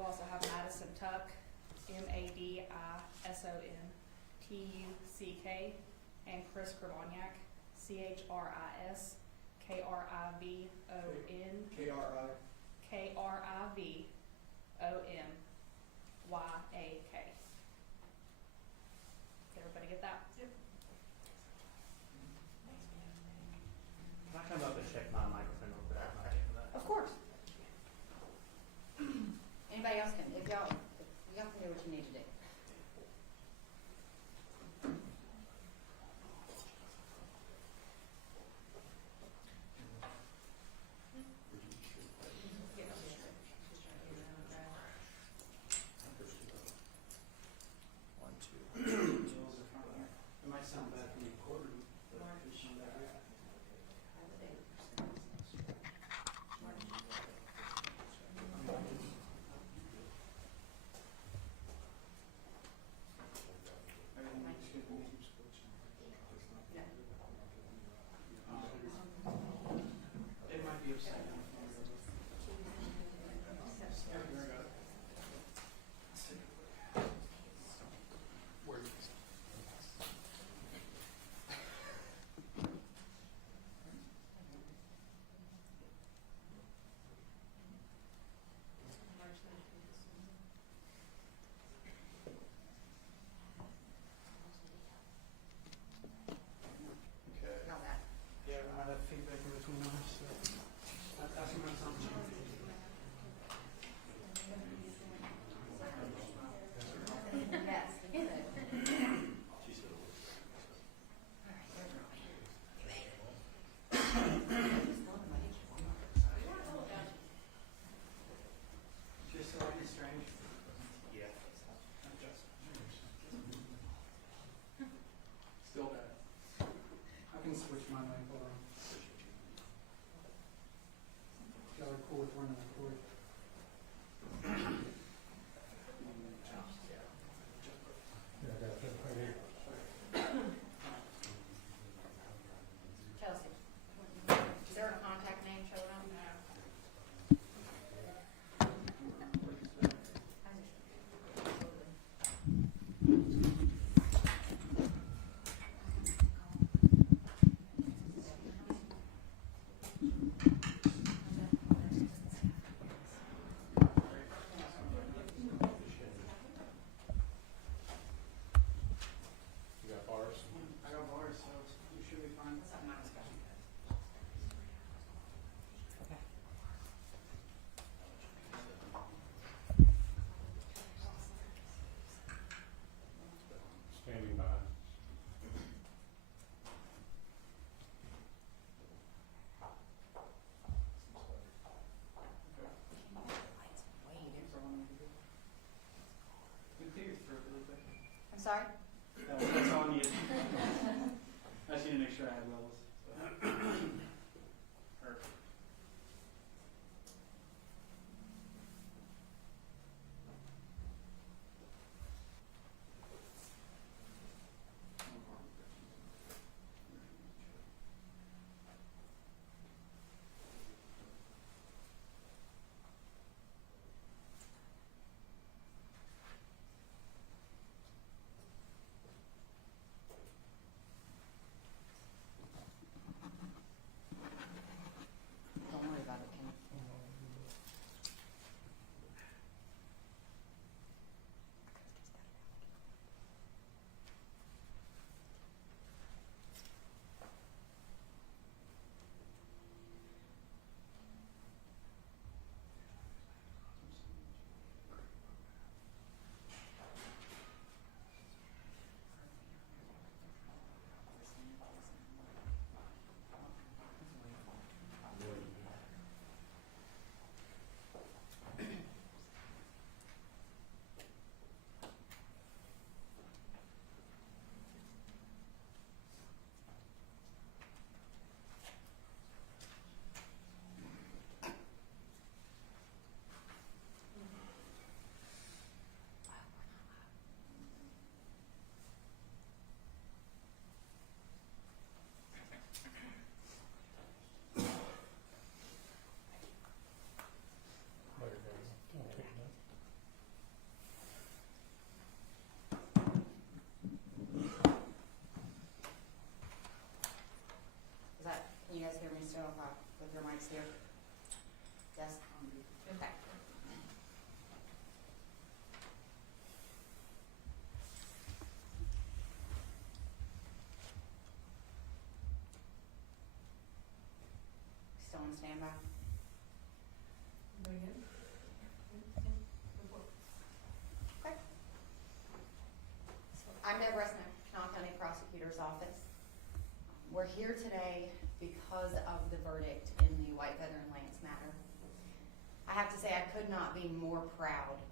also have Madison Tuck, MADISON TUCK, and Chris Krivoniak, KRISKRIVONYK. Did everybody get that? Yep. Can I come up and check my microphone real quick? Of course. Anybody else can, if y'all can do what you need to do. It might sound bad from recording, but it's not that good. It might be upside down. Okay. How's that? Yeah, I have feedback in between us, so that's what I'm talking about. Yes. Get it. Just so I can strange. Yeah. Still bad. I can switch my mic, hold on. Y'all are cool with running the cord. Chelsea, is there a contact name showing up? You got bars? I got bars, so you should be fine. Standing by. You can clear your throat really quick. I'm sorry? That's all I needed. I just need to make sure I had levels. Perfect. on standby. Very good. Okay. So I'm Deborah Resnick, Kanawha County Prosecutor's Office. We're here today because of the verdict in the White Feather and Lance matter. I have to say I could not be more proud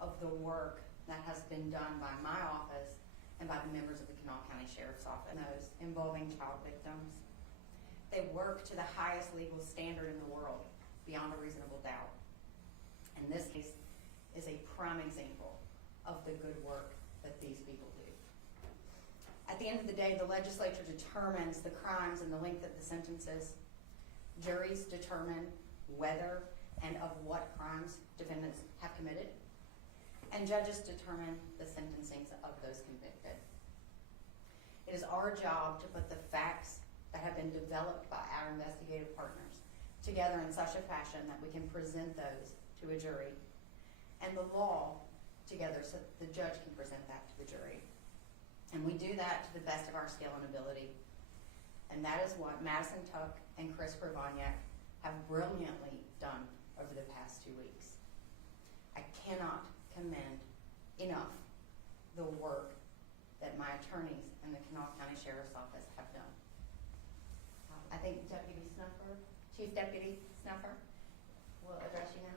of the work that has been done by my office and by the members of the Kanawha County Sheriff's Office, those involving child victims. They work to the highest legal standard in the world, beyond a reasonable doubt. And this case is a prime example of the good work that these people do. At the end of the day, the legislature determines the crimes and the length of the sentences. Juries determine whether and of what crimes defendants have committed. And judges determine the sentencings of those convicted. It is our job to put the facts that have been developed by our investigative partners together in such a fashion that we can present those to a jury, and the law together so that the judge can present that to the jury. And we do that to the best of our skill and ability. And that is what Madison Tuck and Chris Kravoniak have brilliantly done over the past 2 weeks. I cannot commend enough the work that my attorneys and the Kanawha County Sheriff's Office have done. I think Deputy Snuffer, Chief Deputy Snuffer, will address you now.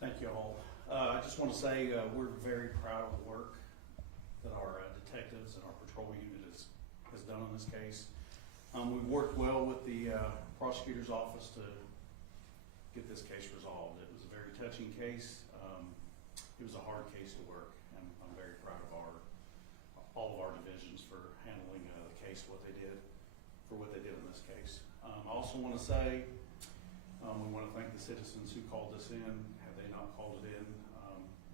Thank you all. I just want to say we're very proud of the work that our detectives and our patrol unit has done on this case. We've worked well with the prosecutor's office to get this case resolved. It was a very touching case. It was a hard case to work, and I'm very proud of all of our divisions for handling the case, what they did in this case. I also want to say we want to thank the citizens who called us in. Had they not called it in,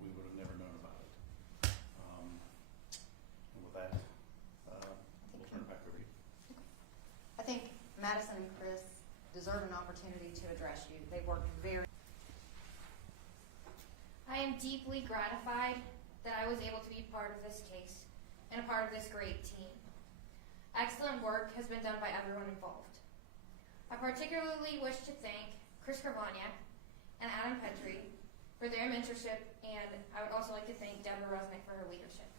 we would have never known about it. And with that, we'll turn it back over to you. I think Madison and Chris deserve an opportunity to address you. They worked very. I am deeply gratified that I was able to be part of this case and a part of this great team. Excellent work has been done by everyone involved. I particularly wish to thank Chris Kravoniak and Adam Petrie for their mentorship, and I would also like to thank Deborah Resnick for her leadership.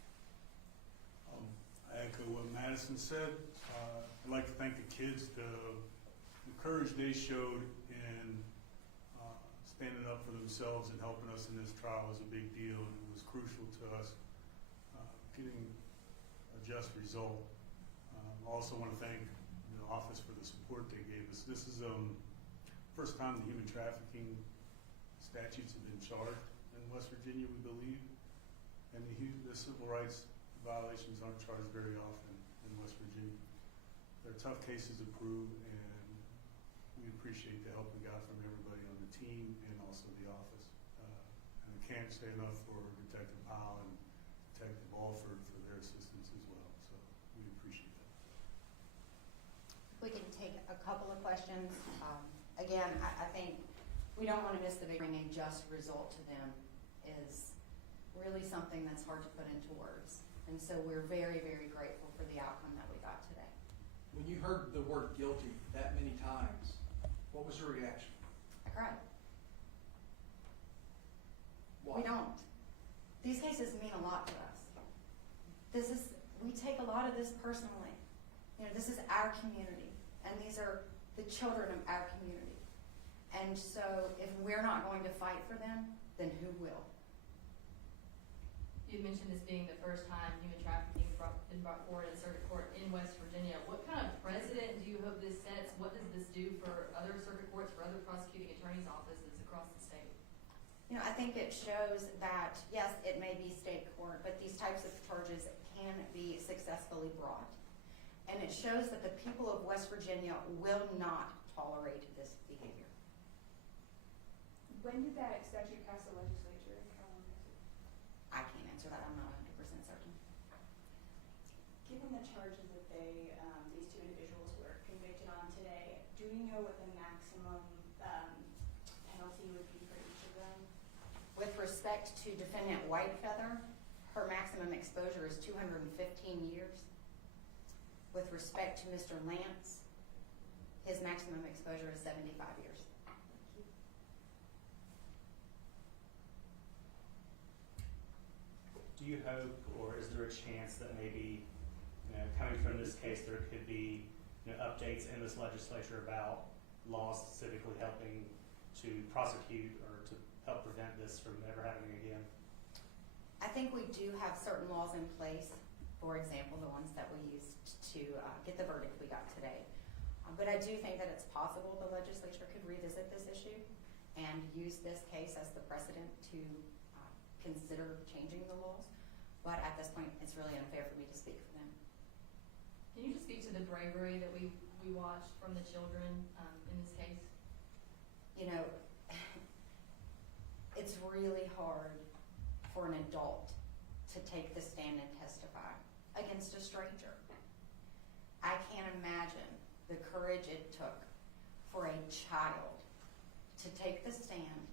I echo what Madison said. I'd like to thank the kids. The courage they showed in standing up for themselves and helping us in this trial was a big deal, and it was crucial to us getting a just result. I also want to thank the office for the support they gave us. This is the first time the human trafficking statutes have been charged in West Virginia, we believe, and the civil rights violations aren't charged very often in West Virginia. They're tough cases to prove, and we appreciate the help we got from everybody on the team and also the office. And I can't say enough for Detective Powell and Detective Alford for their assistance as well. So we appreciate that. We can take a couple of questions. Again, I think we don't want to miss the big bring a just result to them is really something that's hard to put into words. And so we're very, very grateful for the outcome that we got today. When you heard the word guilty that many times, what was your reaction? I cried. Why? We don't. These cases mean a lot to us. We take a lot of this personally. You know, this is our community, and these are the children of our community. And so if we're not going to fight for them, then who will? You mentioned this being the first time human trafficking been brought forward in circuit court in West Virginia. What kind of precedent do you hope this sets? What does this do for other circuit courts, for other prosecuting attorneys' offices across the state? You know, I think it shows that, yes, it may be state court, but these types of charges can be successfully brought. And it shows that the people of West Virginia will not tolerate this behavior. When did that statute pass the legislature? How long is it? I can't answer that. I'm not 100% certain. Given the charges that these two individuals were convicted on today, do we know what the maximum penalty would be for each of them? With respect to defendant Whitefeather, her maximum exposure is 215 years. With respect to Mr. Lance, his maximum exposure is 75 years. Do you hope, or is there a chance that maybe, coming from this case, there could be, updates in this legislature about laws specifically helping to prosecute or to help prevent this from ever happening again? I think we do have certain laws in place, for example, the ones that we used to get the verdict we got today. But I do think that it's possible the legislature could revisit this issue and use this case as the precedent to consider changing the laws. But at this point, it's really unfair for me to speak for them. Can you just speak to the bravery that we watched from the children in this case? It's really hard for an adult to take the stand and testify against a stranger. I can't imagine the courage it took for a child to take the stand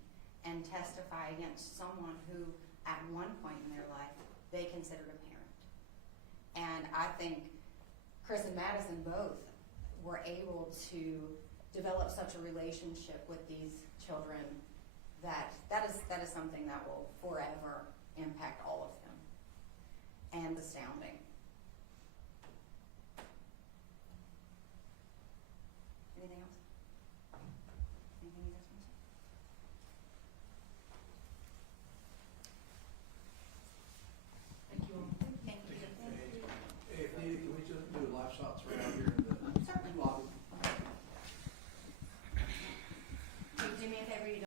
and testify against someone who, at one point in their life, they considered a parent. And I think Chris and Madison both were able to develop such a relationship with these children that is something that will forever impact all of them, and astounding. Anything else?